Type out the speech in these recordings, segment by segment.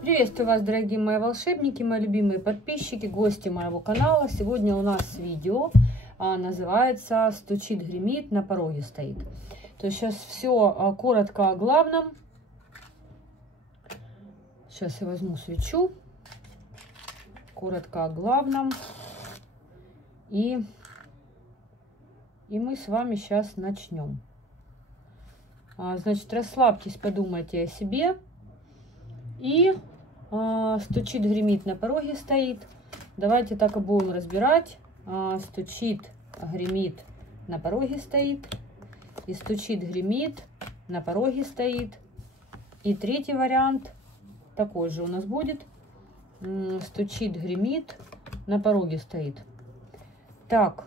Приветствую вас, дорогие мои волшебники, мои любимые подписчики, гости моего канала. Сегодня у нас видео называется «Стучит, гремит, на пороге стоит». То есть сейчас все коротко о главном. Сейчас я возьму свечу. Коротко о главном. И мы с вами сейчас начнем. Значит, расслабьтесь, подумайте о себе. И стучит, гремит, на пороге стоит. Давайте так и будем разбирать. Стучит, гремит, на пороге стоит. И стучит, гремит, на пороге стоит. И третий вариант такой же у нас будет. Стучит, гремит, на пороге стоит. Так,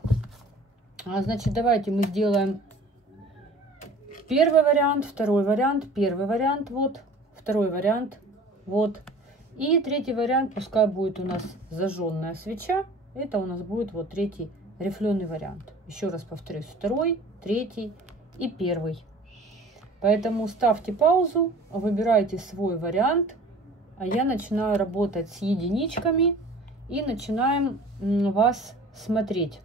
значит, давайте мы сделаем первый вариант, второй вариант, первый вариант, вот, второй вариант, вот. И третий вариант, пускай будет у нас зажженная свеча. Это у нас будет вот третий рифленый вариант. Еще раз повторюсь, второй, третий и первый. Поэтому ставьте паузу, выбирайте свой вариант. А я начинаю работать с единичками и начинаем вас смотреть.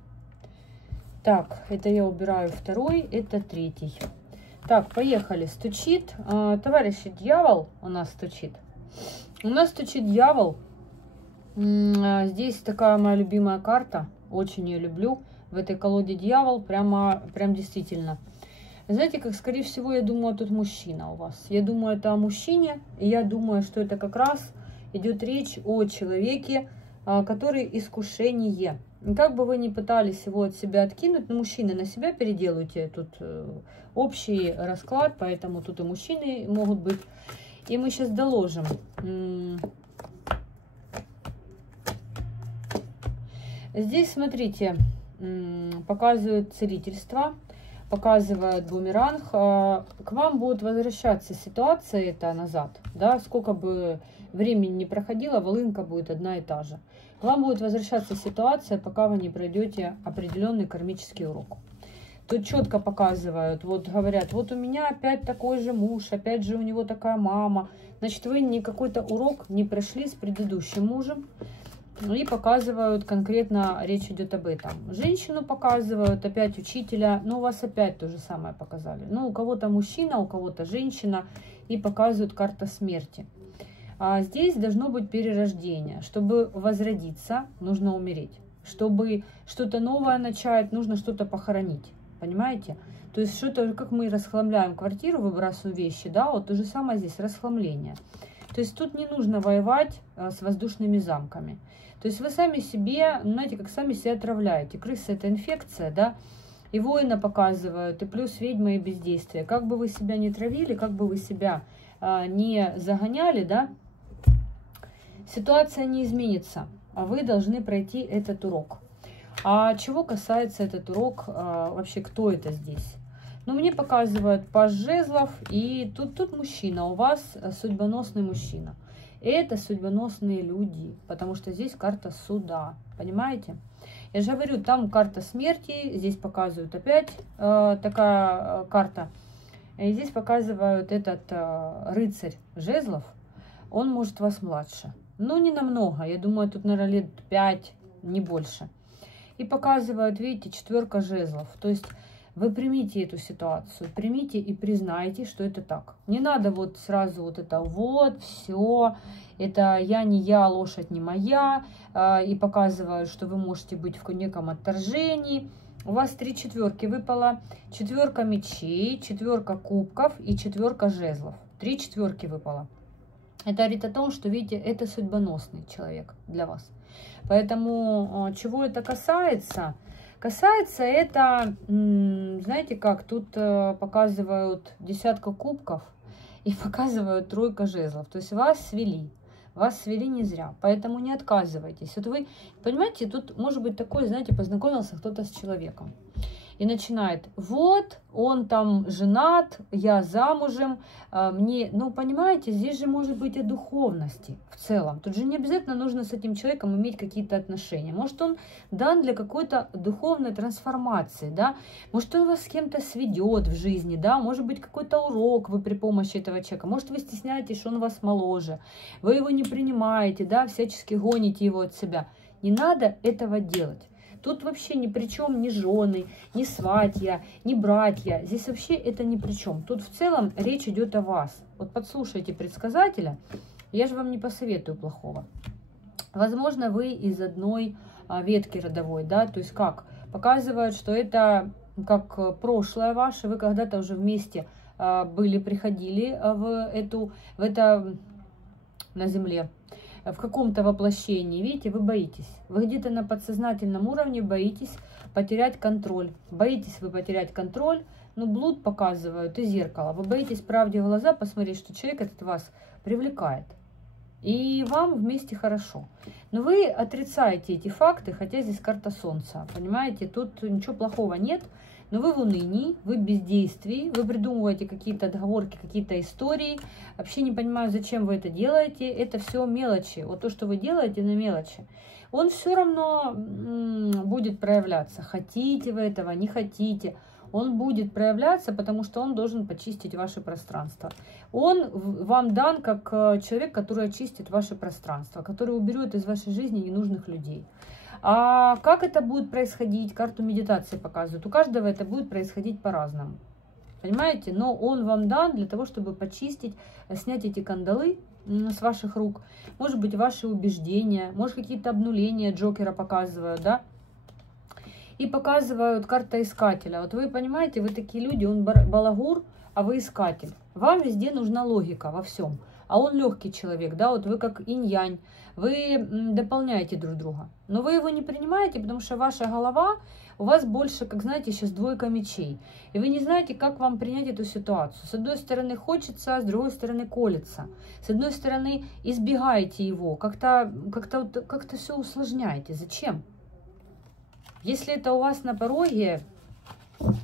Так, это я убираю второй, это третий. Так, поехали. Стучит, товарищи, дьявол у нас стучит. У нас стучит дьявол. Здесь такая моя любимая карта. Очень ее люблю. В этой колоде дьявол. Прям действительно. Знаете, как, скорее всего, я думаю, тут мужчина у вас. Я думаю, это о мужчине. И я думаю, что это как раз идет речь о человеке, который искушение. И как бы вы ни пытались его от себя откинуть, но мужчины на себя переделывайте. Тут общий расклад, поэтому тут и мужчины могут быть. И мы сейчас доложим. Здесь, смотрите, показывают целительство, показывают бумеранг. К вам будет возвращаться ситуация эта назад. Да, сколько бы времени не проходило, волынка будет одна и та же. К вам будет возвращаться ситуация, пока вы не пройдете определенный кармический урок. Тут четко показывают, вот говорят, вот у меня опять такой же муж, опять же у него такая мама. Значит, вы не какой-то урок не прошли с предыдущим мужем. И показывают конкретно, речь идет об этом. Женщину показывают, опять учителя, но у вас опять то же самое показали. Ну, у кого-то мужчина, у кого-то женщина, и показывают карта смерти. А здесь должно быть перерождение. Чтобы возродиться, нужно умереть. Чтобы что-то новое начать, нужно что-то похоронить. Понимаете? То есть что-то, как мы расхламляем квартиру, выбрасываем вещи, да, вот то же самое здесь, расхламление. То есть тут не нужно воевать с воздушными замками. То есть вы сами себе, знаете, как сами себя отравляете. Крыса — это инфекция, да, и воина показывают, и плюс ведьма и бездействие. Как бы вы себя не травили, как бы вы себя не загоняли, да, ситуация не изменится, а вы должны пройти этот урок. А чего касается этот урок, вообще кто это здесь? Ну, мне показывают паж жезлов, и тут мужчина, у вас судьбоносный мужчина. Это судьбоносные люди, потому что здесь карта суда, понимаете? Я же говорю, там карта смерти, здесь показывают опять такая карта. И здесь показывают этот рыцарь жезлов, он может вас младше. Ну, не намного, я думаю, тут, наверное, лет 5, не больше. И показывают, видите, четверка жезлов. То есть вы примите эту ситуацию, примите и признайте, что это так. Не надо вот сразу вот это вот, все, это я не я, лошадь не моя. И показывают, что вы можете быть в неком отторжении. У вас 3 четверки выпало. Четверка мечей, четверка кубков и четверка жезлов. 3 четверки выпало. Это говорит о том, что, видите, это судьбоносный человек для вас. Поэтому, чего это касается? Касается это, знаете как, тут показывают десятка кубков и показывают тройка жезлов. То есть вас свели не зря, поэтому не отказывайтесь. Вот вы, понимаете, тут может быть такое, знаете, познакомился кто-то с человеком. и начинает: вот, он там женат, я замужем, мне, ну, понимаете, здесь же может быть о духовности в целом. Тут же не обязательно нужно с этим человеком иметь какие-то отношения. Может, он дан для какой-то духовной трансформации, да, может, он вас с кем-то сведет в жизни, да, может быть, какой-то урок вы при помощи этого человека, может, вы стесняетесь, что он вас моложе, вы его не принимаете, да, всячески гоните его от себя. Не надо этого делать. Тут вообще ни при чем ни жены, ни сватья, ни братья. Здесь вообще это ни при чем. Тут в целом речь идет о вас. Вот подслушайте предсказателя. Я же вам не посоветую плохого. Возможно, вы из одной ветки родовой, да, то есть как? Показывают, что это как прошлое ваше, вы когда-то уже вместе были, приходили в это на земле, в каком-то воплощении, видите, вы боитесь. Вы где-то на подсознательном уровне боитесь потерять контроль. Боитесь вы потерять контроль, ну, блуд показывают и зеркало. Вы боитесь правде в глаза посмотреть, что человек этот вас привлекает. И вам вместе хорошо. Но вы отрицаете эти факты, хотя здесь карта Солнца. Понимаете, тут ничего плохого нет. Но вы в унынии, вы в бездействии, вы придумываете какие-то отговорки, какие-то истории. Вообще не понимаю, зачем вы это делаете. Это все мелочи. Вот то, что вы делаете, на мелочи. Он все равно будет проявляться. Хотите вы этого, не хотите. Он будет проявляться, потому что он должен почистить ваше пространство. Он вам дан как человек, который очистит ваше пространство, который уберет из вашей жизни ненужных людей. А как это будет происходить, карту медитации показывают. У каждого это будет происходить по-разному. Понимаете? Но он вам дан для того, чтобы почистить, снять эти кандалы с ваших рук. Может быть, ваши убеждения, может, какие-то обнуления Джокера показывают, да? И показывают карта искателя. Вот вы понимаете, вы такие люди, он балагур, а вы искатель. Вам везде нужна логика во всем. А он легкий человек, да, вот вы как инь-янь, вы дополняете друг друга. Но вы его не принимаете, потому что ваша голова, у вас больше, как знаете, сейчас двойка мечей. И вы не знаете, как вам принять эту ситуацию. С одной стороны хочется, с другой стороны колется. С одной стороны избегаете его, как-то все усложняете. Зачем? Если это у вас на пороге,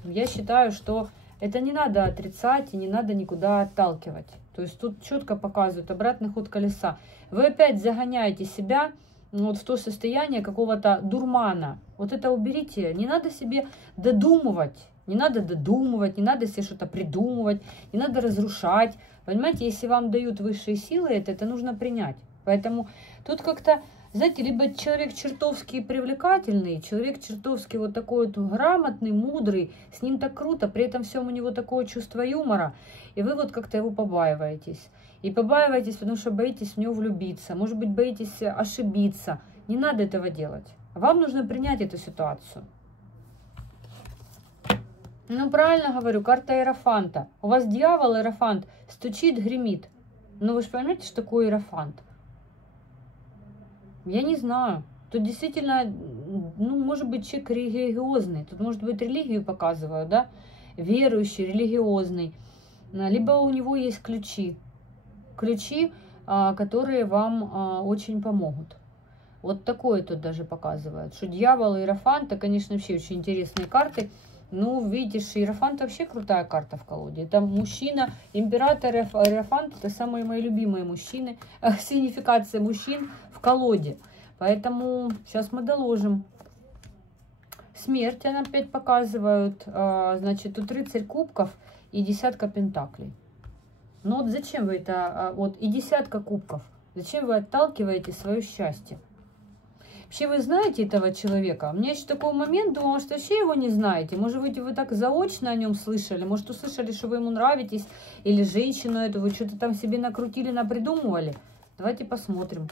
я считаю, что это не надо отрицать и не надо никуда отталкивать. То есть тут четко показывают обратный ход колеса. Вы опять загоняете себя вот в то состояние какого-то дурмана. Вот это уберите. Не надо себе додумывать. Не надо додумывать, не надо себе что-то придумывать, не надо разрушать. Понимаете, если вам дают высшие силы, это нужно принять. Поэтому тут как-то, знаете, либо человек чертовски привлекательный, человек чертовски вот такой вот грамотный, мудрый, с ним так круто, при этом всем у него такое чувство юмора, и вы вот как-то его побаиваетесь. И побаиваетесь, потому что боитесь в него влюбиться, может быть, боитесь ошибиться. Не надо этого делать. Вам нужно принять эту ситуацию. Ну, правильно говорю, карта Иерофанта. У вас дьявол, Иерофант, стучит, гремит. Но вы же понимаете, что такое Иерофант? Я не знаю. Тут действительно, ну, может быть, человек религиозный. Тут, может быть, религию показывают, да? Верующий, религиозный. Либо у него есть ключи. Ключи, которые вам очень помогут. Вот такое тут даже показывают. Что дьявол и Иерофант, это, конечно, вообще очень интересные карты. Ну, видишь, Иерофант вообще крутая карта в колоде. Это мужчина, император Иерофант, это самые мои любимые мужчины. Сигнификация мужчин в колоде. Поэтому сейчас мы доложим. Смерть, она опять показывают. Значит, тут рыцарь кубков и десятка пентаклей. Ну вот зачем вы это, вот и десятка кубков, зачем вы отталкиваете свое счастье? Вообще вы знаете этого человека? У меня еще такой момент, думала, что вообще его не знаете. Может быть, вы так заочно о нем слышали, может, услышали, что вы ему нравитесь, или женщину эту, вы что-то там себе накрутили, напридумывали. Давайте посмотрим.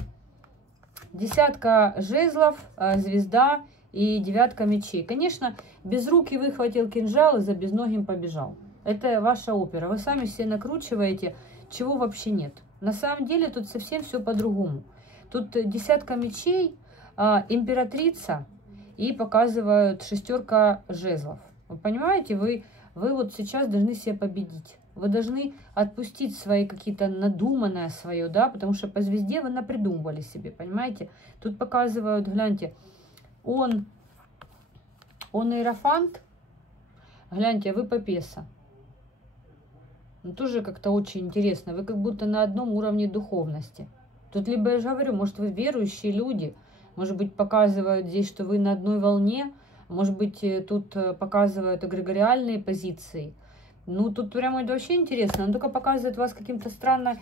Десятка жезлов, звезда и девятка мечей. Конечно, безрукий выхватил кинжал и за безногим побежал. Это ваша опера. Вы сами все накручиваете, чего вообще нет. На самом деле тут совсем все по-другому. Тут десятка мечей, императрица и показывают шестерка жезлов. Вы понимаете, вы вот сейчас должны себя победить. Вы должны отпустить свои какие-то надуманное свое, да, потому что по звезде вы напридумывали себе, понимаете. Тут показывают, гляньте, он Иерофант, Гляньте, а вы Папесса. Ну, тоже как-то очень интересно. Вы как будто на одном уровне духовности. Тут либо, я же говорю, может, вы верующие люди, может быть, показывают здесь, что вы на одной волне, может быть, тут показывают эгрегориальные позиции. Ну, тут прямо это вообще интересно. Он только показывает вас каким-то странное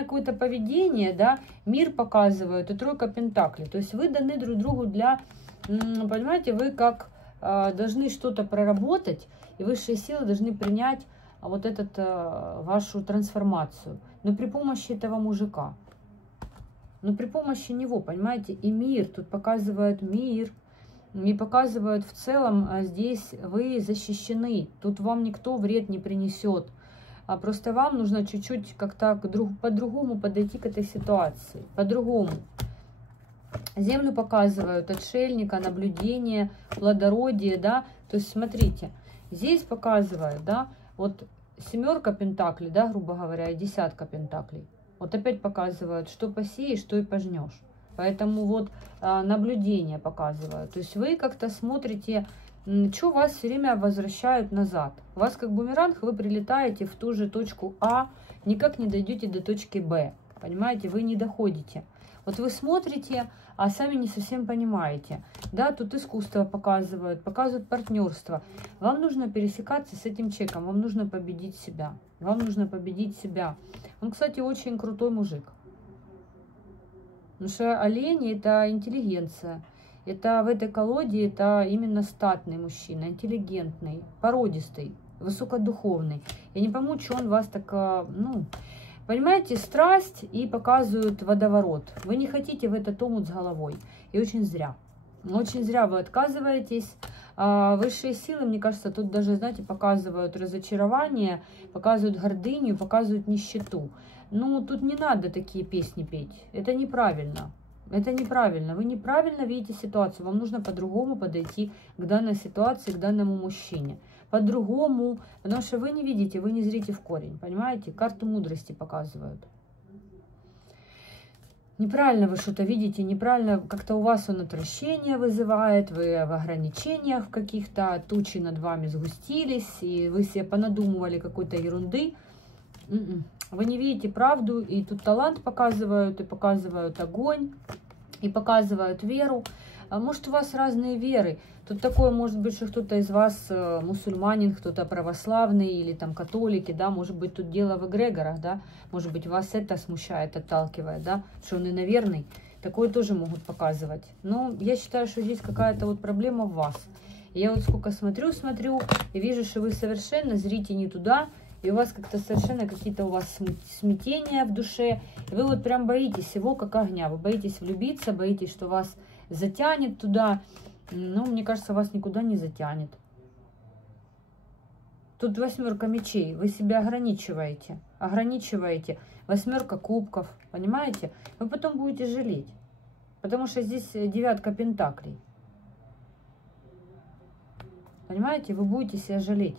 какое-то поведение, да, мир показывает, и тройка пентаклей. То есть вы даны друг другу для, понимаете, вы как должны что-то проработать, и высшие силы должны принять вот вашу трансформацию. Но при помощи этого мужика. Но при помощи него, понимаете, и мир, тут показывают мир, и показывают в целом, здесь вы защищены, тут вам никто вред не принесет. А просто вам нужно чуть-чуть как-то по-другому подойти к этой ситуации, по-другому. Землю показывают, отшельника, наблюдение, плодородие, да, то есть смотрите, здесь показывают, да, вот семерка пентаклей, да, грубо говоря, и десятка пентаклей. Вот опять показывают, что посеешь, что и пожнешь. Поэтому вот наблюдение показывают. То есть вы как-то смотрите, что вас все время возвращают назад. У вас как бумеранг, вы прилетаете в ту же точку А, никак не дойдете до точки Б. Понимаете, вы не доходите. Вот вы смотрите, а сами не совсем понимаете. Да, тут искусство показывают партнерство. Вам нужно пересекаться с этим человеком, вам нужно победить себя. Вам нужно победить себя. Он, кстати, очень крутой мужик. Потому что олени – это интеллигенция. Это в этой колоде это именно статный мужчина, интеллигентный, породистый, высокодуховный. Я не пойму, что он вас так, ну, понимаете, страсть и показывают водоворот. Вы не хотите в этот омут с головой. И очень зря. Очень зря вы отказываетесь. Высшие силы, мне кажется, тут даже, знаете, показывают разочарование, показывают гордыню, показывают нищету. Ну, тут не надо такие песни петь. Это неправильно. Это неправильно. Вы неправильно видите ситуацию. Вам нужно по-другому подойти к данной ситуации, к данному мужчине. По-другому. Потому что вы не видите, вы не зрите в корень. Понимаете? Карту мудрости показывают. Неправильно вы что-то видите, неправильно, как-то у вас он отвращение вызывает, вы в ограничениях каких-то, тучи над вами сгустились, и вы себе понадумывали какой-то ерунды. Вы не видите правду, и тут талант показывают, и показывают огонь, и показывают веру. Может, у вас разные веры. Тут такое, может быть, что кто-то из вас мусульманин, кто-то православный или там католики, да, может быть, тут дело в эгрегорах, да, может быть, вас это смущает, отталкивает, да, что он иноверный. Такое тоже могут показывать. Но я считаю, что здесь какая-то вот проблема в вас. Я вот сколько смотрю, и вижу, что вы совершенно зрите не туда, и у вас как-то совершенно какие-то у вас смятения в душе, и вы вот прям боитесь его как огня, вы боитесь влюбиться, боитесь, что вас затянет туда. Ну, мне кажется, вас никуда не затянет. Тут восьмерка мечей, вы себя ограничиваете, восьмерка кубков, понимаете? Вы потом будете жалеть, потому что здесь девятка пентаклей. Понимаете, вы будете себя жалеть.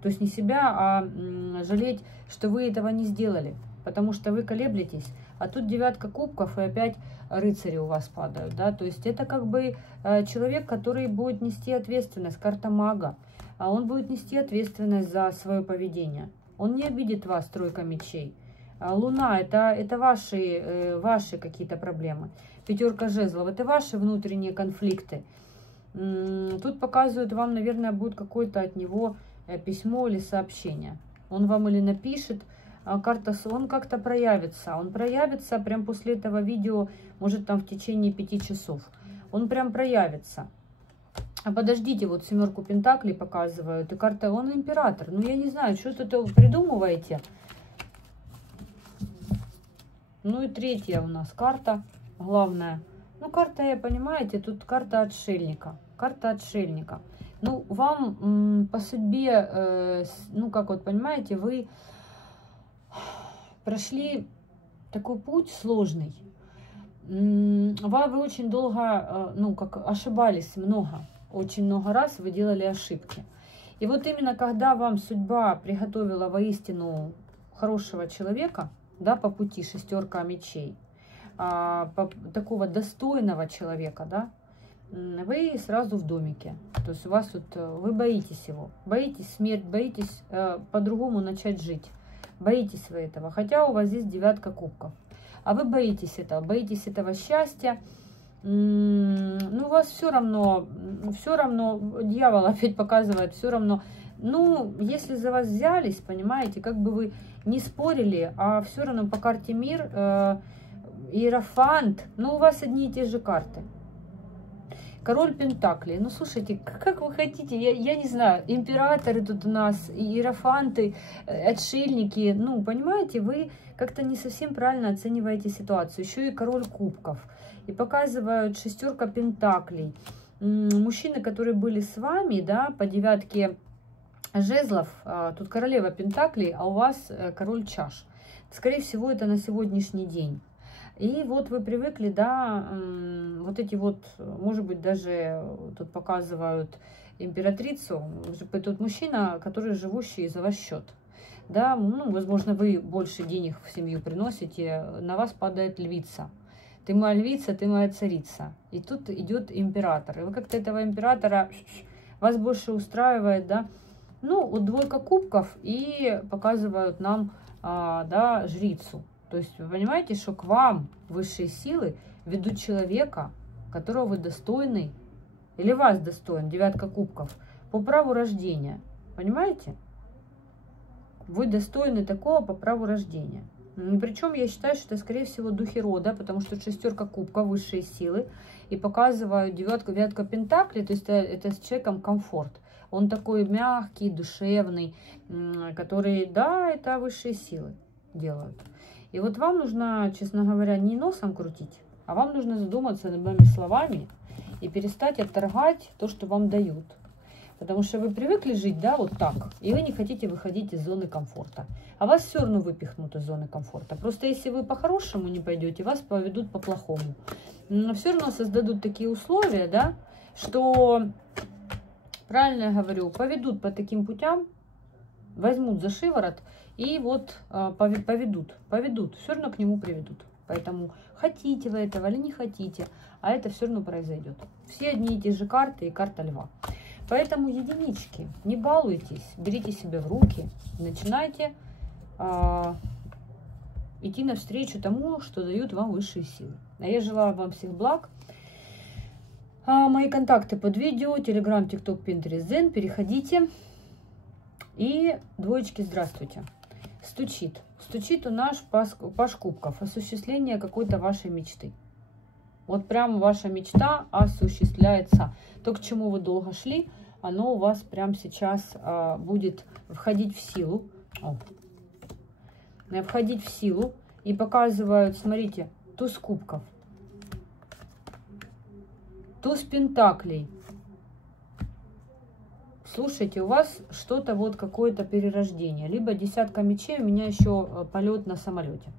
То есть не себя, а жалеть, что вы этого не сделали. Потому что вы колеблетесь. А тут девятка кубков, и опять рыцари у вас падают. Да? То есть это как бы человек, который будет нести ответственность. Карта мага. А он будет нести ответственность за свое поведение. Он не обидит вас, тройка мечей. Луна – это ваши какие-то проблемы. Пятерка жезлов – это ваши внутренние конфликты. Тут показывают вам, наверное, будет какое-то от него письмо или сообщение. Он вам или напишет, он как-то проявится. Он проявится прям после этого видео, может там в течение 5 часов. Он прям проявится. А подождите, вот семерку пентаклей показывают, и карта, он император. Ну я не знаю, что тут придумываете. Ну и третья у нас карта, главная. Ну карта, понимаете, тут карта отшельника. Карта отшельника. Ну, вам по судьбе, ну, как вот, понимаете, вы прошли такой путь сложный. Вы очень долго, ну, как ошибались очень много раз вы делали ошибки. И вот именно когда вам судьба приготовила воистину хорошего человека, да, по пути шестерка мечей, такого достойного человека, да, вы сразу в домике. То есть у вас тут, вы боитесь его, боитесь смерть, боитесь по-другому начать жить. Боитесь вы этого, хотя у вас здесь 9 кубков. А вы боитесь этого счастья. Ну, у вас все равно, дьявол опять показывает, все равно. Ну, если за вас взялись, понимаете, как бы вы не спорили, а все равно по карте мир, Иерофант, ну, у вас одни и те же карты. Король Пентаклей. Ну, слушайте, как вы хотите, я не знаю, императоры тут у нас, иерофанты, отшельники. Ну, понимаете, вы как-то не совсем правильно оцениваете ситуацию. Еще и король кубков. И показывают 6 Пентаклей. Мужчины, которые были с вами, да, по 9 жезлов, тут королева Пентаклей, а у вас король чаш. Скорее всего, это на сегодняшний день. И вот вы привыкли, да, вот эти вот, может быть, даже тут показывают императрицу, тут мужчина, который живущий за ваш счет. Да, ну, возможно, вы больше денег в семью приносите, на вас падает львица. Ты моя львица, ты моя царица. И тут идет император. И вы как-то этого императора, вас больше устраивает, да. Ну, вот 2 кубков и показывают нам, да, жрицу. То есть вы понимаете, что к вам высшие силы ведут человека, которого вы достойны, или вас достоин, 9 кубков, по праву рождения. Понимаете? Вы достойны такого по праву рождения. Причем я считаю, что это, скорее всего, духи рода, потому что 6 кубков, высшие силы, и показывают 9 Пентаклей, то есть это с человеком комфорт. Он такой мягкий, душевный, который, да, это высшие силы делают. И вот вам нужно, честно говоря, не носом крутить, а вам нужно задуматься над моими словами и перестать отторгать то, что вам дают. Потому что вы привыкли жить, да, вот так, и вы не хотите выходить из зоны комфорта. А вас все равно выпихнут из зоны комфорта. Просто если вы по-хорошему не пойдете, вас поведут по-плохому. Но все равно создадут такие условия, да, что, правильно я говорю, поведут по таким путям, возьмут за шиворот и вот поведут, все равно к нему приведут. Поэтому хотите вы этого или не хотите, а это все равно произойдет. Все одни и те же карты и карта льва. Поэтому, единички, не балуйтесь, берите себя в руки, начинайте идти навстречу тому, что дают вам высшие силы. А я желаю вам всех благ. Мои контакты под видео, Telegram, TikTok, Pinterest, Zen. Переходите. И двоечки, здравствуйте. Стучит у нас паш кубков. Осуществление какой-то вашей мечты. Вот прям ваша мечта осуществляется. То, к чему вы долго шли, оно у вас прямо сейчас будет входить в силу. Входить в силу. И показывают, смотрите, туз кубков. Туз пентаклей. Слушайте, у вас что-то вот какое-то перерождение. Либо 10 мечей, у меня еще полет на самолете.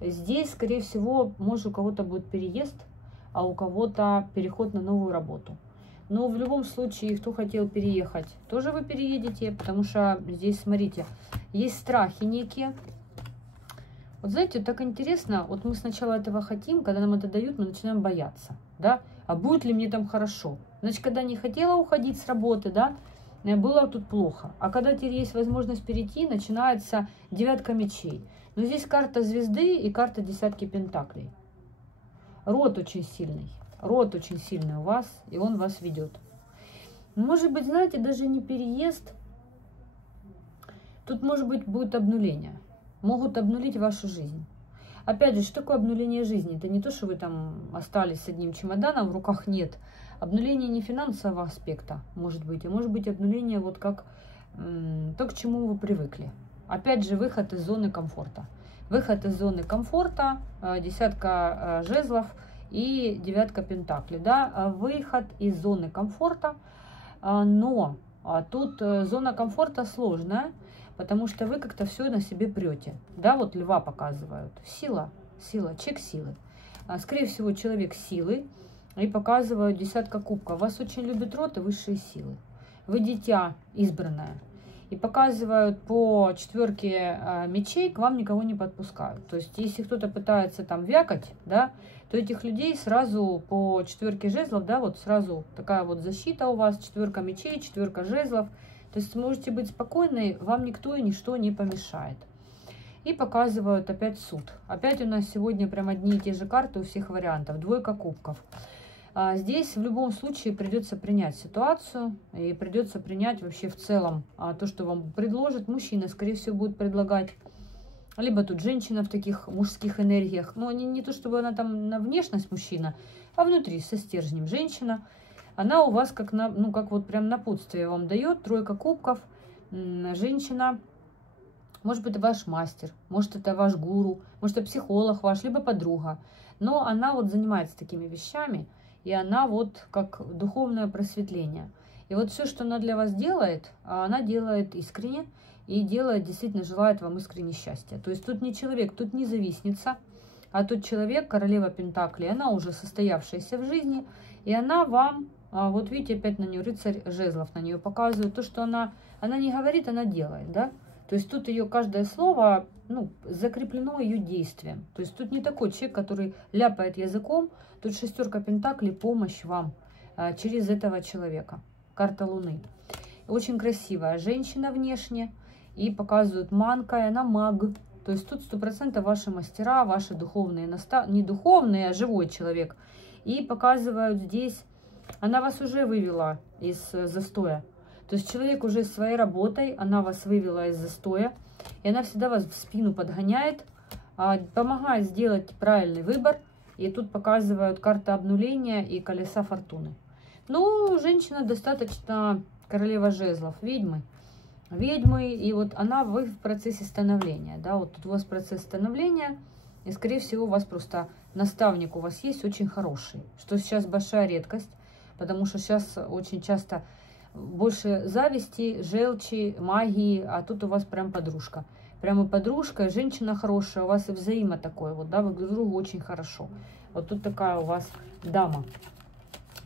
Здесь, скорее всего, может, у кого-то будет переезд, а у кого-то переход на новую работу. Но в любом случае, кто хотел переехать, тоже вы переедете, потому что здесь, смотрите, есть страхи некие. Вот знаете, так интересно, вот мы сначала этого хотим, когда нам это дают, мы начинаем бояться, да, а будет ли мне там хорошо? Значит, когда не хотела уходить с работы, да, было тут плохо. А когда теперь есть возможность перейти, начинается 9 мечей. Но здесь карта звезды и карта 10 пентаклей. Род очень сильный у вас, и он вас ведет. Может быть, знаете, даже не переезд, тут, может быть, будет обнуление. Могут обнулить вашу жизнь. Опять же, что такое обнуление жизни? Это не то, что вы там остались с одним чемоданом, в руках нет. Обнуление не финансового аспекта, может быть, а может быть обнуление вот как то, к чему вы привыкли. Опять же, выход из зоны комфорта. Выход из зоны комфорта, 10 жезлов и 9 пентаклей. Да? Выход из зоны комфорта, но тут зона комфорта сложная, потому что вы как-то все на себе прете. Да, вот льва показывают. Сила, чек силы. Скорее всего, человек силы. И показывают 10 кубков. Вас очень любит род и высшие силы. Вы дитя избранное. И показывают по 4 мечей, к вам никого не подпускают. То есть, если кто-то пытается там вякать, да, то этих людей сразу по 4 жезлов, да, вот сразу такая вот защита у вас, 4 мечей, 4 жезлов. То есть, можете быть спокойны, вам никто и ничто не помешает. И показывают опять суд. Опять у нас сегодня прям одни и те же карты у всех вариантов. 2 кубков. Здесь в любом случае придется принять ситуацию и придется принять вообще в целом то, что вам предложит. Мужчина, скорее всего, будет предлагать. Либо тут женщина в таких мужских энергиях. Но не то, чтобы она там на внешность мужчина, а внутри со стержнем женщина. Она у вас как, как вот прям напутствие вам дает. 3 кубков. Женщина. Может быть, это ваш мастер, может, это ваш гуру, может, это психолог ваш, либо подруга. Но она вот занимается такими вещами. И она вот как духовное просветление. И вот все, что она для вас делает, она делает искренне. И делает, действительно желает вам искренне счастья. То есть тут не человек, тут не завистница. А тут человек, королева Пентаклей, она уже состоявшаяся в жизни. И она вам, вот видите, опять на нее рыцарь жезлов на нее показывает. То, что она не говорит, она делает, да. То есть тут ее каждое слово, закреплено ее действием. То есть тут не такой человек, который ляпает языком. Тут 6 пентаклей, помощь вам через этого человека. Карта Луны. Очень красивая женщина внешне. И показывают манка, и она маг. То есть тут 100% ваши мастера, ваши духовные не духовные, а живой человек. И показывают здесь, она вас уже вывела из застоя. То есть человек уже своей работой, она вас вывела из застоя. И она всегда вас в спину подгоняет, помогает сделать правильный выбор. И тут показывают карта обнуления и колеса фортуны. Ну, женщина достаточно королева жезлов, ведьмы. И вот вы в процессе становления, да, вот тут у вас процесс становления, и, скорее всего, у вас просто наставник у вас есть очень хороший, что сейчас большая редкость, потому что сейчас очень часто больше зависти, желчи, магии, а тут у вас прям подружка. Прямо подружка, женщина хорошая, у вас и взаимо такое, вот, да, вы друг другу очень хорошо. Вот тут такая у вас дама.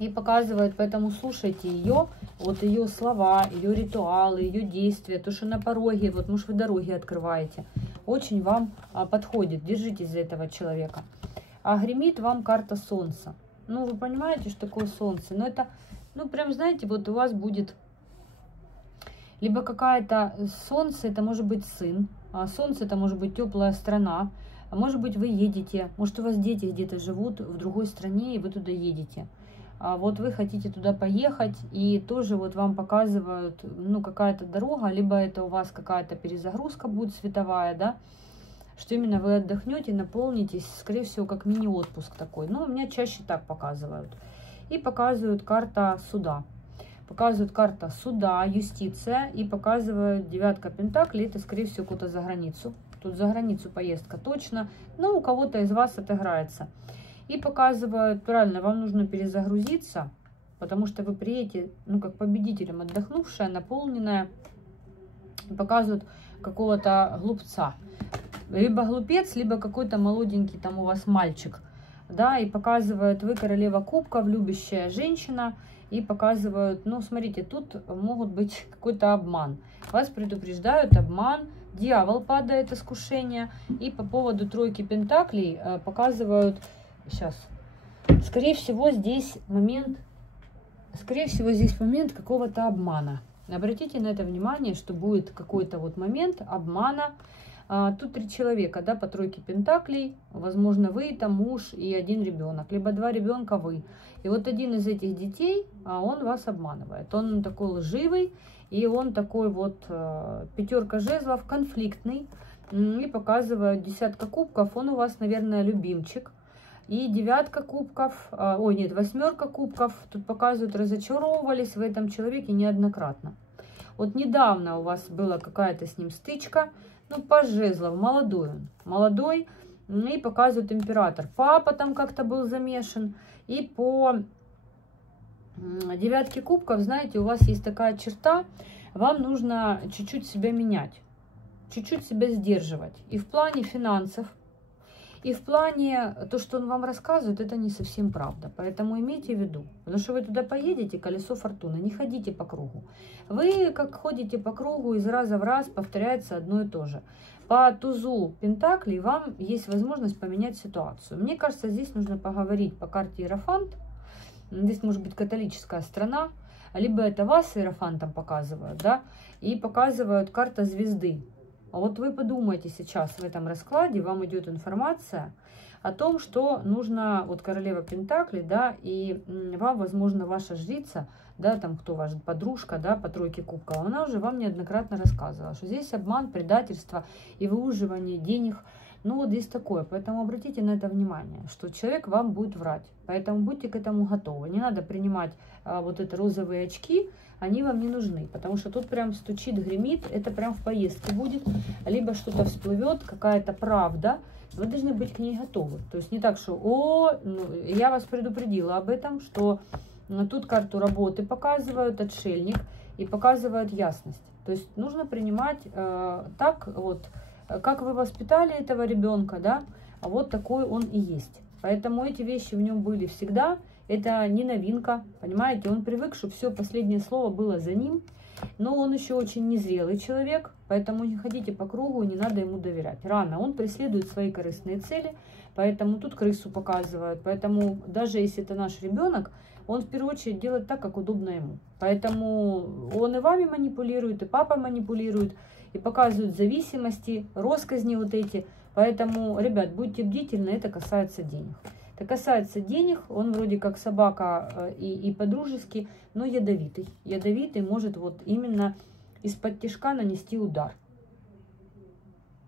И показывает, поэтому слушайте ее, вот ее слова, ее ритуалы, ее действия, то, что на пороге, вот, может, вы дороги открываете, очень вам подходит, держитесь за этого человека. А гремит вам карта Солнца. Ну, вы понимаете, что такое Солнце? Но это, прям, знаете, вот у вас будет либо какая-то Солнце, это может быть сын, а Солнце это может быть теплая страна, а может быть вы едете, может у вас дети где-то живут в другой стране, и вы туда едете. А вот вы хотите туда поехать, и тоже вот вам показывают, какая-то дорога, либо это у вас какая-то перезагрузка будет световая, да, что именно вы отдохнете, наполнитесь, скорее всего, как мини-отпуск такой. Но у меня чаще так показывают. И показывают карта суда. Показывают карта суда, юстиция, и показывают 9 пентаклей, это, скорее всего, куда-то за границу. Тут за границу поездка точно, но у кого-то из вас отыграется. И показывают, правильно, вам нужно перезагрузиться, потому что вы приедете, как победителем, отдохнувшая, наполненная. И показывают какого-то глупца. Либо глупец, либо какой-то молоденький там у вас мальчик. Да, и показывают, вы королева кубков, любящая женщина. И показывают, смотрите, тут могут быть какой-то обман. Вас предупреждают, обман, дьявол падает, искушение. И по поводу 3 пентаклей показывают... Сейчас. Скорее всего, здесь момент какого-то обмана. Обратите на это внимание, что будет какой-то вот момент обмана. Тут 3 человека, да, по 3 пентаклей. Возможно, вы, там муж и 1 ребенок, либо 2 ребенка вы. И вот один из этих детей, он вас обманывает. Он такой лживый, и он такой вот 5 жезлов, конфликтный. И показывают 10 кубков, он у вас, наверное, любимчик. И 9 кубков, 8 кубков, тут показывают, разочаровывались в этом человеке неоднократно. Вот недавно у вас была какая-то с ним стычка, по жезлам, молодой, и показывают император. Папа там как-то был замешан, и по 9 кубков, знаете, у вас есть такая черта, вам нужно чуть-чуть себя менять, чуть-чуть себя сдерживать, и в плане финансов, И в плане, то, что он вам рассказывает, это не совсем правда. Поэтому имейте в виду. Потому что вы туда поедете, колесо фортуны, не ходите по кругу. Вы как ходите по кругу, из раза в раз повторяется одно и то же. По тузу пентаклей вам есть возможность поменять ситуацию. Мне кажется, здесь нужно поговорить по карте Иерофант. Здесь может быть католическая страна. Либо это вас иерофантом показывают, да, и показывают карта звезды. А вот вы подумайте сейчас в этом раскладе, вам идет информация о том, что нужно, вот королева пентаклей, да, и вам, возможно, ваша жрица, да, там кто ваша подружка, да, по тройке кубков, она уже вам неоднократно рассказывала, что здесь обман, предательство и выуживание денег. Ну вот здесь такое, поэтому обратите на это внимание, что человек вам будет врать, поэтому будьте к этому готовы. Не надо принимать вот это розовые очки, они вам не нужны, потому что тут прям стучит, гремит, это прям в поездке будет, либо что-то всплывет, какая-то правда, вы должны быть к ней готовы. То есть не так, что, я вас предупредила об этом, что тут карту работы показывают, отшельник, и показывают ясность. То есть нужно принимать так вот, как вы воспитали этого ребенка, да, а вот такой он и есть. Поэтому эти вещи в нем были всегда, это не новинка, понимаете, он привык, чтобы все последнее слово было за ним, но он еще очень незрелый человек, поэтому не ходите по кругу, не надо ему доверять. Рано, он преследует свои корыстные цели, поэтому тут крысу показывают, поэтому даже если это наш ребенок, он в первую очередь делает так, как удобно ему. Поэтому он и вами манипулирует, и папа манипулирует, и показывают зависимости, росказни вот эти. Поэтому, ребят, будьте бдительны, это касается денег. Это касается денег, он вроде как собака и по-дружески, но ядовитый. Ядовитый может вот именно из-под тишка нанести удар.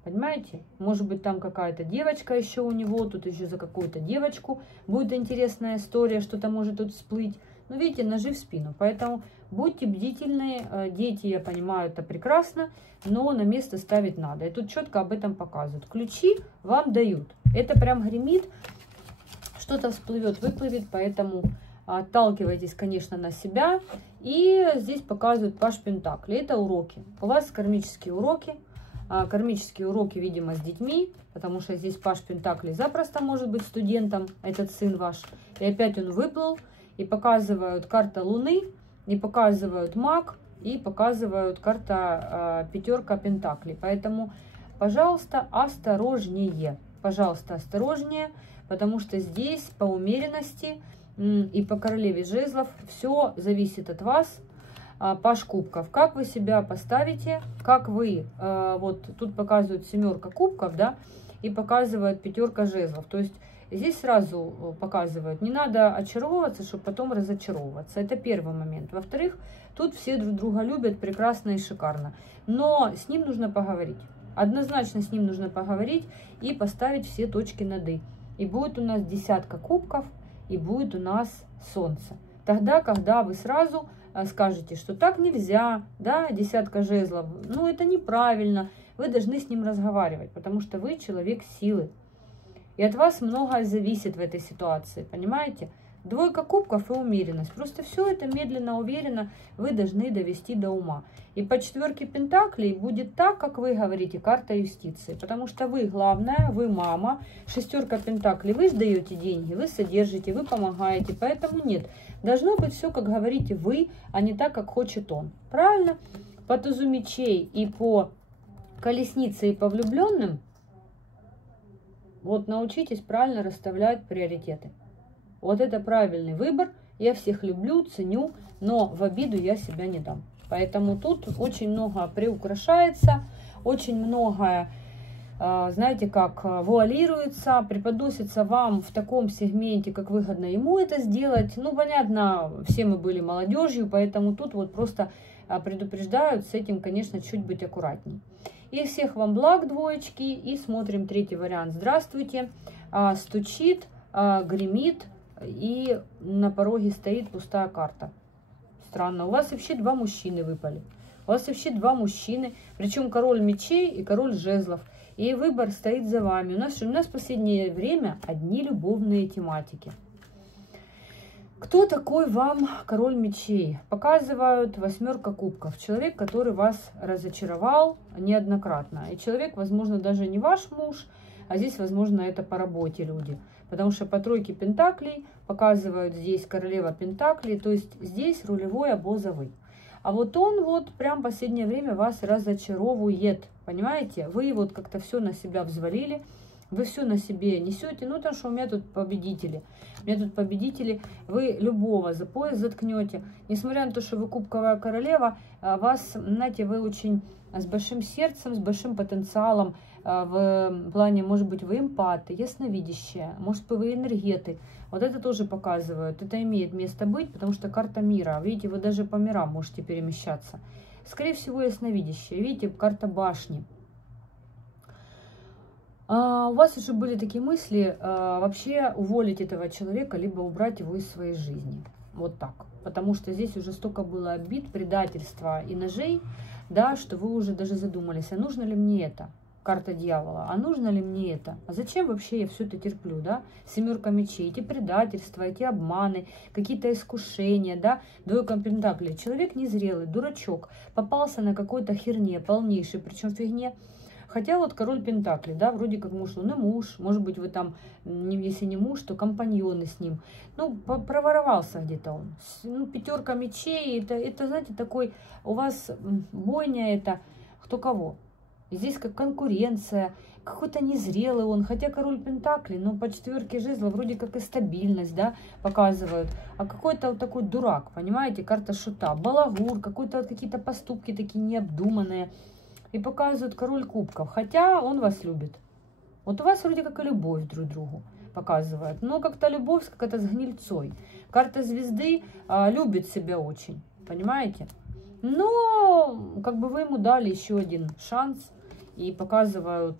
Понимаете? Может быть, там какая-то девочка еще у него, тут еще за какую-то девочку будет интересная история, что-то может тут всплыть. Ну, видите, ножи в спину. Поэтому будьте бдительны. Дети, я понимаю, это прекрасно, но на место ставить надо. И тут четко об этом показывают. Ключи вам дают. Это прям гремит, что-то всплывет, выплывет, поэтому отталкивайтесь, конечно, на себя. И здесь показывают паж пентаклей. Это уроки. У вас кармические уроки. Кармические уроки, видимо, с детьми, потому что здесь паж пентаклей запросто может быть студентом, этот сын ваш. И опять он выплыл. И показывают карта Луны, и показывают маг, и показывают карта пятерка пентаклей. Поэтому, пожалуйста, осторожнее. Пожалуйста, осторожнее, потому что здесь по умеренности и по королеве жезлов все зависит от вас. Паж кубков. Как вы себя поставите, как вы, вот тут показывают семерка кубков, да, и показывают пятерка жезлов. То есть здесь сразу показывают, не надо очаровываться, чтобы потом разочаровываться. Это первый момент. Во-вторых, тут все друг друга любят прекрасно и шикарно. Но с ним нужно поговорить. Однозначно с ним нужно поговорить и поставить все точки над «и». И будет у нас десятка кубков, и будет у нас солнце. Тогда, когда вы сразу скажете, что так нельзя, да, десятка жезлов, ну это неправильно, вы должны с ним разговаривать, потому что вы человек силы. И от вас многое зависит в этой ситуации, понимаете? Двойка кубков и умеренность. Просто все это медленно, уверенно вы должны довести до ума. И по четверке пентаклей будет так, как вы говорите, карта юстиции. Потому что вы главная, вы мама. Шестерка пентаклей, вы сдаете деньги, вы содержите, вы помогаете. Поэтому нет, должно быть все, как говорите вы, а не так, как хочет он. Правильно? По тузу мечей и по колеснице и по влюбленным вот научитесь правильно расставлять приоритеты. Вот это правильный выбор. Я всех люблю, ценю, но в обиду я себя не дам. Поэтому тут очень много приукрашается, очень многое, знаете, как вуалируется, преподносится вам в таком сегменте, как выгодно ему это сделать. Ну, понятно, все мы были молодежью, поэтому тут вот просто предупреждают с этим, конечно, чуть быть аккуратней. И всех вам благ, двоечки. И смотрим третий вариант. Здравствуйте. Стучит, гремит, и на пороге стоит пустая карта. Странно. У вас вообще два мужчины выпали. У вас вообще два мужчины. Причем король мечей и король жезлов. И выбор стоит за вами. У нас в последнее время одни любовные тематики. Кто такой вам король мечей? Показывают восьмерка кубков. Человек, который вас разочаровал неоднократно. И человек, возможно, даже не ваш муж, а здесь, возможно, это по работе люди. Потому что по тройке пентаклей показывают здесь королева пентаклей, то есть здесь рулевой обозовый. А вот он вот прям в последнее время вас разочаровывает, понимаете? Вы вот как-то все на себя взвалили, вы все на себе несете. Ну, потому что у меня тут победители. У меня тут победители. Вы любого за пояс заткнете. Несмотря на то, что вы кубковая королева, вас, знаете, вы очень с большим сердцем, с большим потенциалом. В плане, может быть, вы эмпаты, ясновидящие, может быть, вы энергеты. Вот это тоже показывают. Это имеет место быть, потому что карта мира. Видите, вы даже по мирам можете перемещаться. Скорее всего, ясновидящие. Видите, карта башни. У вас уже были такие мысли вообще уволить этого человека, либо убрать его из своей жизни. Вот так. Потому что здесь уже столько было обид, предательства и ножей, да, что вы уже даже задумались, а нужно ли мне это? Карта дьявола. А нужно ли мне это? А зачем вообще я все это терплю, да? Семерка мечей, эти предательства, эти обманы, какие-то искушения, да? Двойка пентаклей. Человек незрелый, дурачок, попался на какой-то херне, полнейшей, причем фигне. Хотя вот король пентаклей, да, вроде как муж, он и муж, может быть, вы там, если не муж, то компаньоны с ним. Ну, проворовался где-то он. Ну, пятерка мечей, это, знаете, такой, у вас бойня это, кто кого. Здесь как конкуренция, какой-то незрелый он, хотя король пентаклей, но по четверке жезла вроде как и стабильность, да, показывают. А какой-то вот такой дурак, понимаете, карта шута, балагур, какие-то поступки такие необдуманные. И показывают король кубков, хотя он вас любит. Вот у вас вроде как и любовь друг к другу показывает, но как-то любовь какая-то с гнильцой. Карта звезды любит себя очень, понимаете? Но как бы вы ему дали еще один шанс и показывают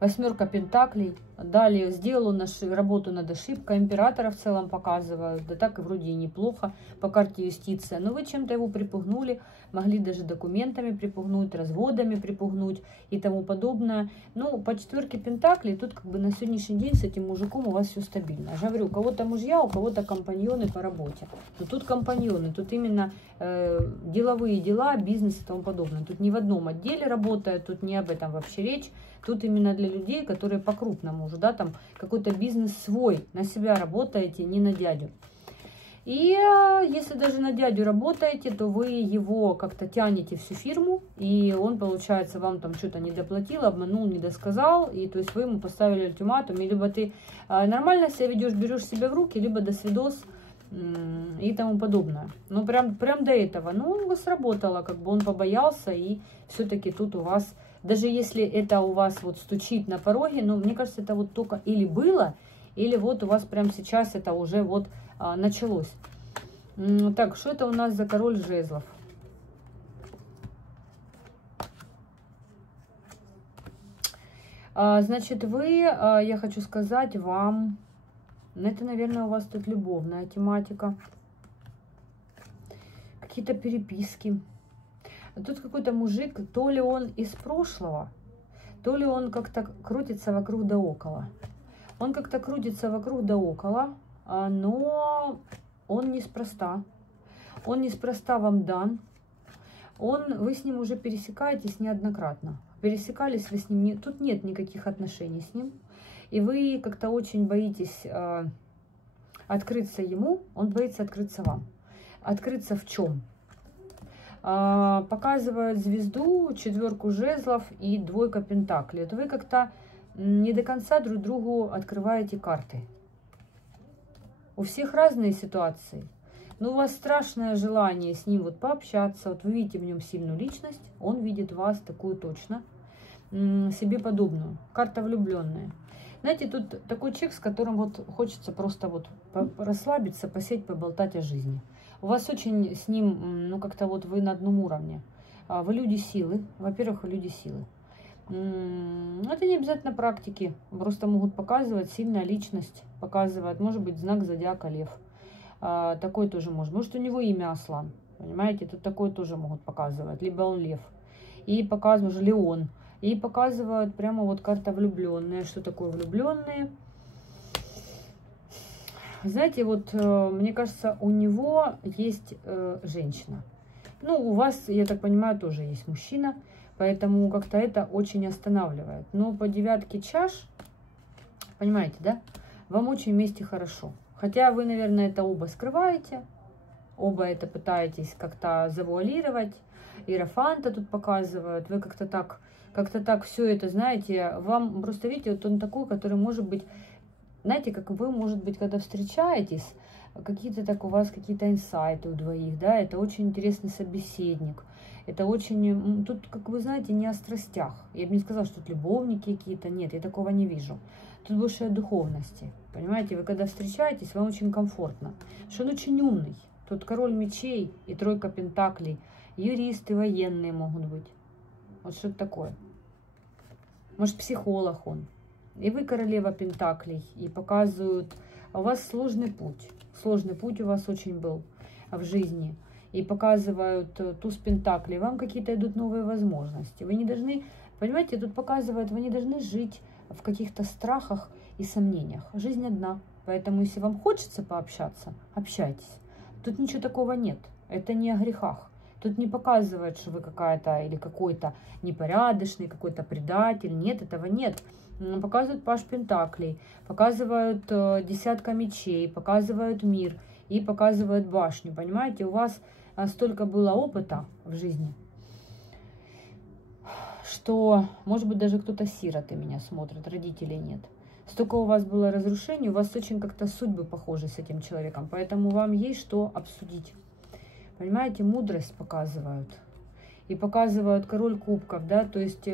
восьмерка пентаклей. Далее сделал работу над ошибкой. Императора в целом показывают. Да так и вроде и неплохо по карте юстиция. Но вы чем-то его припугнули. Могли даже документами припугнуть, разводами припугнуть и тому подобное. Ну, по четверке пентаклей тут как бы на сегодняшний день с этим мужиком у вас все стабильно. Я говорю, у кого-то мужья, у кого-то компаньоны по работе. Но тут компаньоны, тут именно деловые дела, бизнес и тому подобное. Тут не в одном отделе работает, тут не об этом вообще речь. Тут именно для людей, которые по-крупному уже, да, там какой-то бизнес свой, на себя работаете, не на дядю. И если даже на дядю работаете, то вы его как-то тянете всю фирму, и он, получается, вам там что-то не доплатил, обманул, не досказал, и то есть вы ему поставили ультиматум, и либо ты нормально себя ведешь, берешь себя в руки, либо до свидос и тому подобное. Ну, прям до этого. Ну, сработало, как бы он побоялся, и все-таки тут у вас... Даже если это у вас вот стучит на пороге, ну, мне кажется, это вот только или было, или вот у вас прямо сейчас это уже вот началось. Так, что это у нас за король жезлов? Значит, я хочу сказать вам, это, наверное, у вас тут любовная тематика. Какие-то переписки. Тут какой-то мужик, то ли он из прошлого, то ли он как-то крутится вокруг да около. Он как-то крутится вокруг да около, но он неспроста. Он неспроста вам дан. Вы с ним уже пересекаетесь неоднократно. Пересекались вы с ним, тут нет никаких отношений с ним. И вы как-то очень боитесь открыться ему, он боится открыться вам. Открыться в чем? Показывает звезду, четверку жезлов и двойка пентаклей. Это вы как-то не до конца друг другу открываете карты. У всех разные ситуации. Но у вас страшное желание с ним вот пообщаться. Вот вы видите в нем сильную личность, он видит вас такую точно, себе подобную. Карта влюбленная. Знаете, тут такой человек, с которым вот хочется просто вот расслабиться, посидеть, поболтать о жизни. У вас очень с ним, ну, как-то вот вы на одном уровне. Вы люди силы. Во-первых, вы люди силы. Это не обязательно практики. Просто могут показывать сильная личность. Показывает, может быть, знак зодиака лев. Такой тоже может. Может, у него имя Аслан. Понимаете, тут такое тоже могут показывать. Либо он лев. И показывают уже Леон. И показывают прямо вот карта влюбленные. Что такое влюбленные? Знаете, вот мне кажется, у него есть женщина. Ну, у вас, я так понимаю, тоже есть мужчина. Поэтому как-то это очень останавливает. Но по 9 чаш, понимаете, да, вам очень вместе хорошо. Хотя вы, наверное, это оба скрываете, оба это пытаетесь как-то завуалировать. Иерофанта тут показывают. Вы как-то так все это, знаете, вам просто, видите, вот он такой, который может быть, знаете, как вы, может быть, когда встречаетесь, какие-то так у вас какие-то инсайты у двоих, да, это очень интересный собеседник. Это очень, тут, как вы знаете, не о страстях. Я бы не сказала, что тут любовники какие-то, нет, я такого не вижу. Тут больше о духовности, понимаете, вы когда встречаетесь, вам очень комфортно, что он очень умный. Тут король мечей и 3 пентаклей, юристы, военные могут быть. Вот что-то такое. Может, психолог он. И вы королева пентаклей, и показывают, у вас сложный путь. Сложный путь у вас очень был в жизни. И показывают туз пентаклей. Вам какие-то идут новые возможности. Вы не должны, понимаете, тут показывают, вы не должны жить в каких-то страхах и сомнениях. Жизнь одна. Поэтому, если вам хочется пообщаться, общайтесь. Тут ничего такого нет. Это не о грехах. Тут не показывает, что вы какая-то или какой-то непорядочный, какой-то предатель. Нет, этого нет. Показывают паж пентаклей, показывают 10 мечей, показывают мир и показывают башню. Понимаете, у вас столько было опыта в жизни, что, может быть, даже кто-то сироты меня смотрит, родителей нет. Столько у вас было разрушений, у вас очень как-то судьбы похожи с этим человеком, поэтому вам есть что обсудить. Понимаете, мудрость показывают. И показывают король кубков, да, то есть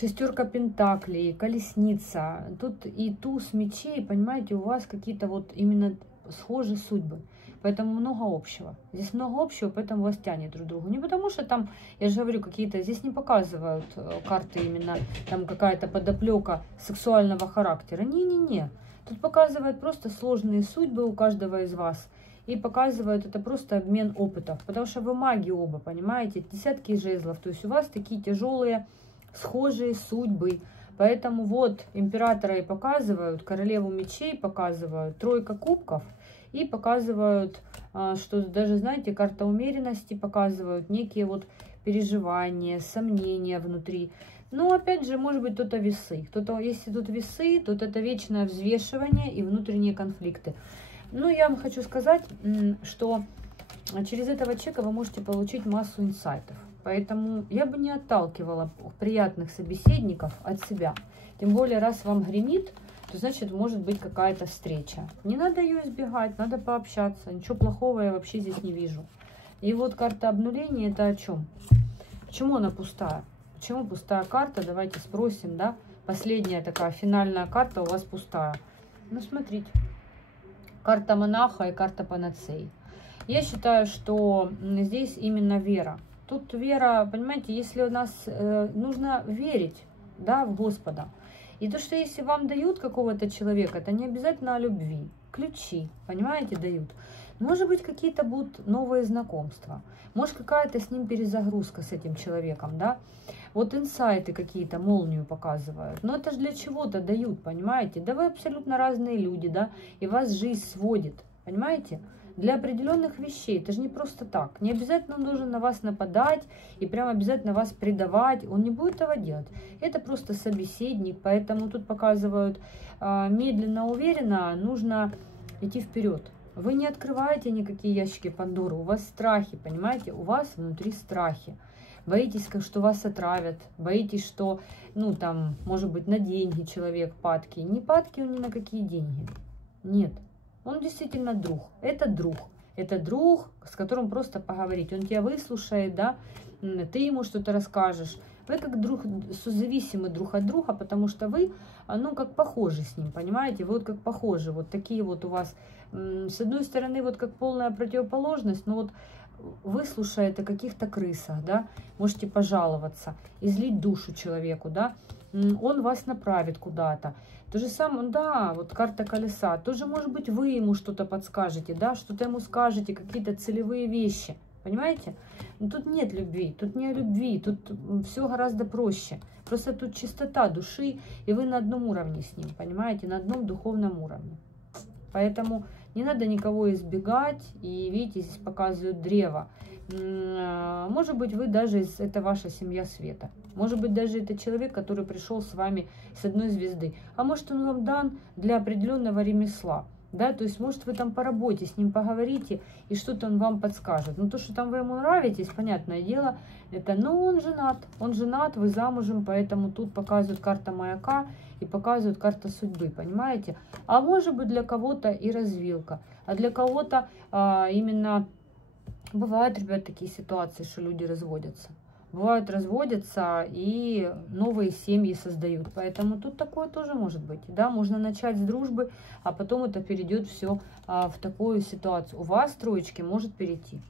6 пентаклей, колесница. Тут и туз мечей, понимаете, у вас какие-то вот именно схожие судьбы. Поэтому много общего. Здесь много общего, поэтому вас тянет друг к другу. Не потому что там, я же говорю, какие-то, здесь не показывают карты именно, там какая-то подоплека сексуального характера. Не-не-не. Тут показывают просто сложные судьбы у каждого из вас. И показывают это просто обмен опытов. Потому что вы маги оба, понимаете? 10 жезлов. То есть у вас такие тяжелые, схожие судьбы. Поэтому вот императора и показывают, королеву мечей показывают, 3 кубков. И показывают, что даже, знаете, карта умеренности показывают некие вот переживания, сомнения внутри. Но опять же, может быть, кто-то весы. Кто-то, если тут весы, то это вечное взвешивание и внутренние конфликты. Ну, я вам хочу сказать, что через этого человека вы можете получить массу инсайтов. Поэтому я бы не отталкивала приятных собеседников от себя. Тем более, раз вам гремит, то значит, может быть какая-то встреча. Не надо ее избегать, надо пообщаться. Ничего плохого я вообще здесь не вижу. И вот карта обнуления, это о чем? Почему она пустая? Почему пустая карта? Давайте спросим, да? Последняя такая финальная карта у вас пустая. Ну, смотрите. Карта монаха и карта панацеи. Я считаю, что здесь именно вера. Тут вера, понимаете, если у нас нужно верить, да, в Господа. И то, что если вам дают какого-то человека, это не обязательно о любви. Ключи, понимаете, дают. Может быть, какие-то будут новые знакомства. Может, какая-то с ним перезагрузка с этим человеком, да. Вот инсайты какие-то, молнию показывают. Но это же для чего-то дают, понимаете. Да вы абсолютно разные люди, да. И вас жизнь сводит, понимаете. Для определенных вещей. Это же не просто так. Не обязательно он должен на вас нападать и прям обязательно вас предавать. Он не будет этого делать. Это просто собеседник. Поэтому тут показывают медленно, уверенно. Нужно идти вперед. Вы не открываете никакие ящики Пандоры. У вас страхи, понимаете? У вас внутри страхи. Боитесь, что вас отравят. Боитесь, что, ну там, может быть, на деньги человек падкий. Не падкий он ни на какие деньги. Нет. Он действительно друг. Это друг. Это друг, с которым просто поговорить. Он тебя выслушает, да, ты ему что-то расскажешь. Вы как друг, созависимы друг от друга, потому что вы, ну, как похожи с ним, понимаете? Вы вот как похожи. Вот такие вот у вас, с одной стороны, вот как полная противоположность, но вот вы слушаете о каких-то крысах, да, можете пожаловаться, излить душу человеку, да, он вас направит куда-то. То же самое, да, вот карта колеса, тоже, может быть, вы ему что-то подскажете, да, что-то ему скажете, какие-то целевые вещи, понимаете? Но тут нет любви, тут не о любви, тут все гораздо проще. Просто тут чистота души, и вы на одном уровне с ним, понимаете, на одном духовном уровне. Поэтому Не надо никого избегать. И видите, здесь показывают древо. Может быть, вы даже, это ваша семья света. Может быть, даже это человек, который пришел с вами с одной звезды. А может, он вам дан для определенного ремесла. Да, то есть, может, вы там по работе с ним поговорите, и что-то он вам подскажет. Ну, то, что там вы ему нравитесь, понятное дело, это, ну, он женат, вы замужем, поэтому тут показывают карта маяка и показывают карта судьбы, понимаете? А может быть, для кого-то и развилка, а для кого-то именно, бывают, ребят, такие ситуации, что люди разводятся. Бывают, разводятся и новые семьи создают. Поэтому тут такое тоже может быть. Да, можно начать с дружбы, а потом это перейдет все в такую ситуацию. У вас троечки может перейти.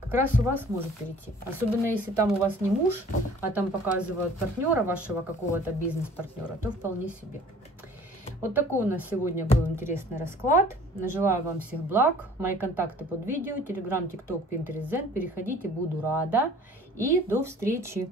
Как раз у вас может перейти. Особенно если там у вас не муж, а там показывают партнера вашего, какого-то бизнес-партнера, то вполне себе. Вот такой у нас сегодня был интересный расклад. Желаю вам всех благ. Мои контакты под видео. Телеграм, ТикТок, Пинтерест, Дзен. Переходите, буду рада. И до встречи.